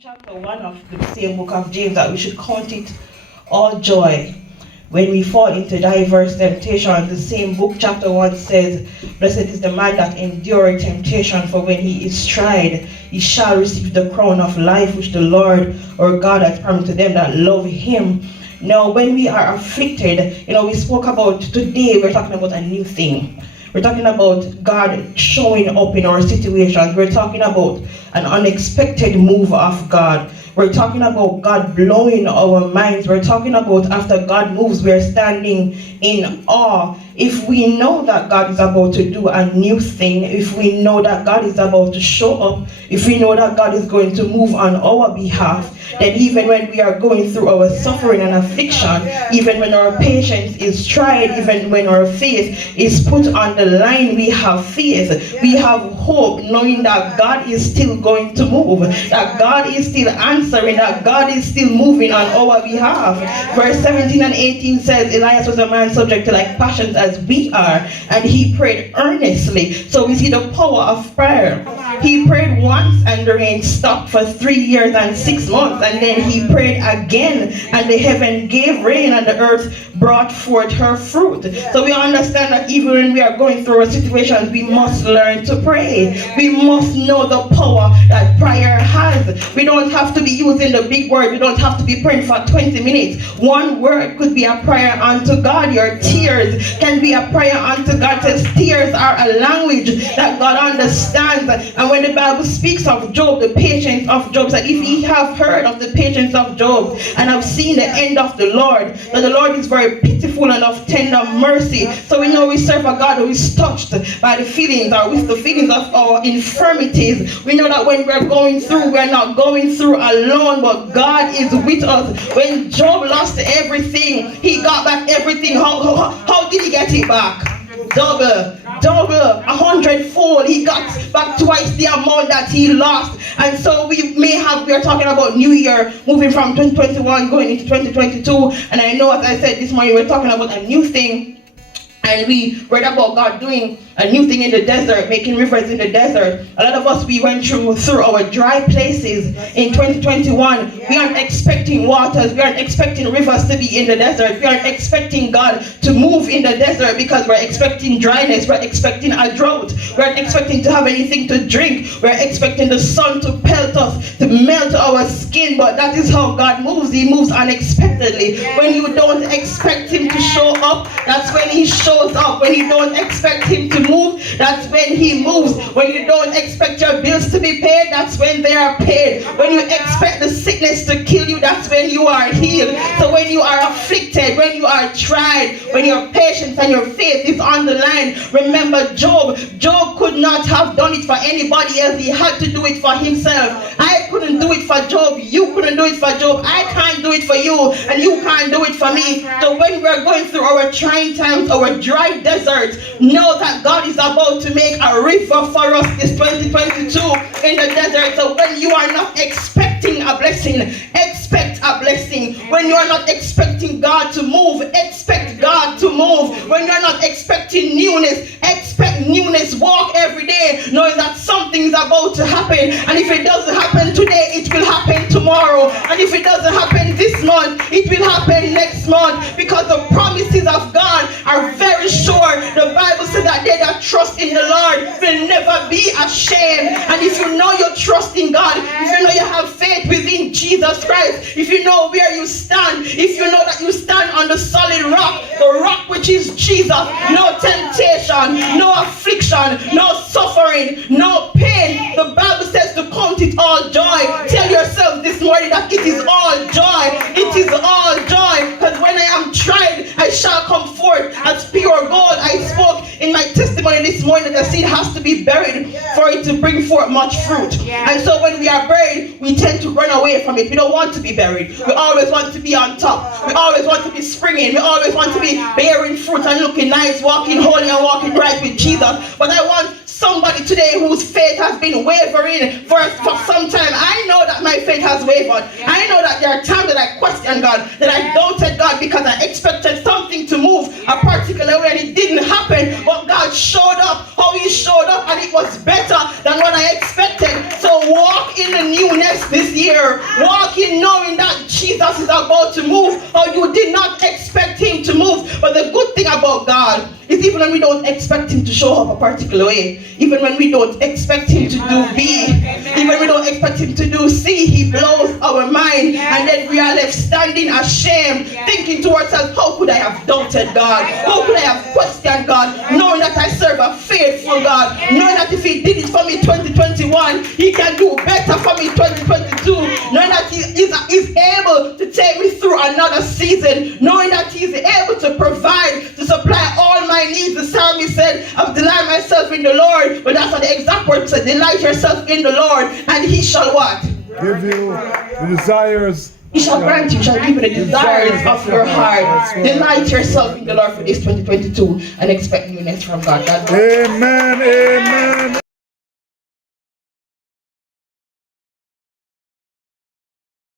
Chapter 1 of the same book of James that we should count it all joy when we fall into diverse temptations. The same book, chapter 1 says, "Blessed is the man that endureth temptation, for when he is tried, he shall receive the crown of life which the Lord our God has promised to them that love him." Now, when we are afflicted, we spoke about today, we're talking about a new thing. We're talking about God showing up in our situations. We're talking about an unexpected move of God. We're talking about God blowing our minds. We're talking about after God moves, we're standing in awe. If we know that God is about to do a new thing, if we know that God is about to show up, if we know that God is going to move on our behalf, then even when we are going through our suffering and affliction, even when our patience is tried, even when our faith is put on the line, we have faith, we have hope, knowing that God is still going to move, that God is still answering, that God is still moving on our behalf. Verse 17 and 18 says, Elias was a man subject to like passions as we are, and he prayed earnestly. So we see the power of prayer. He prayed once and the rain stopped for 3 years and 6 months, and then he prayed again, and the heaven gave rain and the earth brought forth her fruit. So we understand that even when we are going through a situation, we must learn to pray. We must know the power that prayer has. We don't have to be using the big word. We don't have to be praying for 20 minutes. One word could be a prayer unto God. Your tears can be a prayer unto God. Because tears are a language that God understands. And when the Bible speaks of Job, the patience of Job, that if ye have heard of the patience of Job and have seen the end of the Lord, that the Lord is very pitiful and of tender mercy. So we know we serve a God who is touched by the feelings or with the feelings of our infirmities. We know that when we're going through, we're not going through alone, but God is with us. When Job lost everything, he got back everything. How did he get it back? Double, 100-fold. He got back twice the amount that he lost. And so we are talking about New Year, moving from 2021 going into 2022. And I know, as I said this morning, we're talking about a new thing. And we read about God doing a new thing in the desert, making rivers in the desert. A lot of us, we went through our dry places in 2021. We aren't expecting waters. We aren't expecting rivers to be in the desert. We aren't expecting God to move in the desert because we're expecting dryness. We're expecting a drought. We're expecting to have anything to drink. We're expecting the sun to pelt us, to melt our skin. But that is how God moves. He moves unexpectedly. When you don't expect him to show up, that's when he shows up. When you don't expect him to move, that's when he moves. When you don't expect your bills to be paid, that's when they are paid. When you expect the sickness to kill you, that's when you are healed. So when you are afflicted, when you are tried, when your patience and your faith is on the line, remember Job. Job could not have done it for anybody else. He had to do it for himself. I couldn't do it for Job. You couldn't do it for Job. I can't do it for you, and you can't do it for me. So when we're going through our trying times, our dry desert, know that God is about to make a river for us this 2022 in the desert. So when you are not expecting a blessing, expect a blessing. When you are not expecting God to move, expect God to move. When you are not expecting newness, expect newness. Walk every day knowing that something is about to happen. And if it doesn't happen today, it will happen tomorrow. And if it doesn't happen this month, it will happen next month. Because the promises of God are very sure. The Bible says that they that trust in the Lord will never be ashamed. And if you know you trust in God, if you know you have faith within Jesus Christ, if you know where you stand, if you know that you stand on the solid rock, the rock which is Jesus, no temptation, no affliction, no suffering, no pain. The Bible says to count it all joy. Tell yourself this morning that it is all joy. It is all joy. Because when I am tried, I shall come forth as pure gold. I spoke in my testimony this morning that the seed has to be buried for it to bring forth much fruit. And so when we are buried, we tend to run away from it. We don't want to be buried. We always want to be on top. We always want to be springing. We always want to be bearing fruit and looking nice, walking holy and walking right with Jesus. But I want somebody today whose faith has been wavering for some time. I know that my faith has wavered. I know that there are times that I questioned God, that I doubted God because I expected something to move a particular way and it didn't happen. But God showed up, how he showed up, and it was better than what I expected. So walk in the newness this year. Walk in knowing that Jesus is about to move, or you did not expect him to move. But the good thing about God is even when we don't expect him to show up a particular way, even when we don't expect him to do B, even when we don't expect him to do C, he blows our mind, and then we are left standing ashamed, thinking to ourselves, how could I have doubted God? How could I have questioned God? Knowing that I serve a faithful God, knowing that if he did it for me 2021, he can do better for me 2022, knowing that he is able to take me through another season, knowing that he is able to provide, to supply all my needs. The psalmist said, I've delighted myself in the Lord, but that's what the exact word said, delight yourself in the Lord, and he shall what? Give you the desires. He shall grant you, shall give you the desires of your heart. Delight yourself in the Lord for this 2022 and expect newness from God. God bless. Amen.